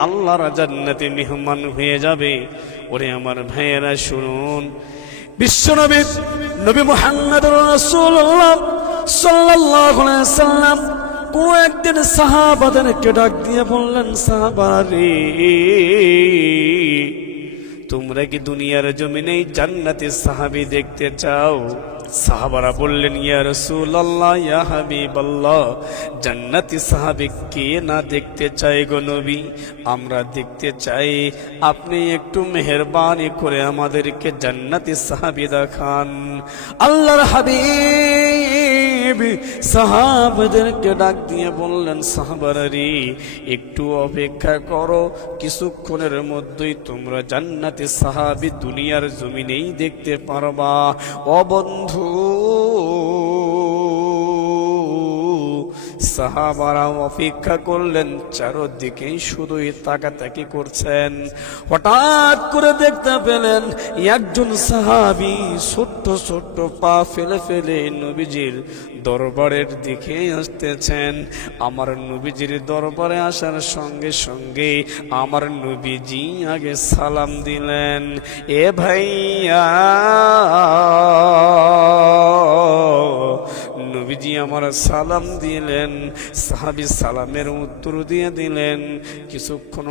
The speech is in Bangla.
আল্লাহর জান্নাতে মেহমান হয়ে যাবে। ওরে আমার ভাইয়েরা শুনুন, বিশ্বনবী নবী মুহাম্মদুর রাসূলুল্লাহ সাল্লাল্লাহু আলাইহি ওয়াসাল্লাম কোন একদিন সাহাবাদেরকে ডাক দিয়ে বললেন, সাহাবারা রে, তোমরা কি দুনিয়ার জমিনে জান্নাতের সাহাবী দেখতে চাও? সাহাবারা বললেন, ইয়া রাসূলুল্লাহ, ইয়া হাবিবাল্লাহ, জান্নাতি সাহাবী কে না দেখতে চায় গো নবী? আমরা দেখতে চাই, আপনি একটু মেহেরবানি করে আমাদেরকে জান্নাতি সাহাবী দেখান। আল্লাহর হাবিব সাহাবাদেরকে ডাক দিয়ে বললেন, সাহাবারা রে, একটু অপেক্ষা করো, কিছুক্ষণের মধ্যেই তোমরা জান্নাতি সাহাবী দুনিয়ার জমিনেই দেখতে পারবা। ও বন্ধু, সাহাবারা অপেক্ষা করলেন, চারদিকেই শুধুই তাকাতাকি করছেন। হঠাৎ করে দেখতে পেলেন একজন সাহাবী ছোট্ট ছোট্ট পা ফেলে ফেলে নবীজির দরবারের দিকে আসতেছেন। আমার নবীজির দরবারে আসার সঙ্গে সঙ্গে আমার নবীজি আগে সালাম দিলেন, এ ভাইয়া। নবীজি আমার সালাম দিলেন, সাহাবী সালামের উত্তর দিয়ে দিলেন। কিছুক্ষণ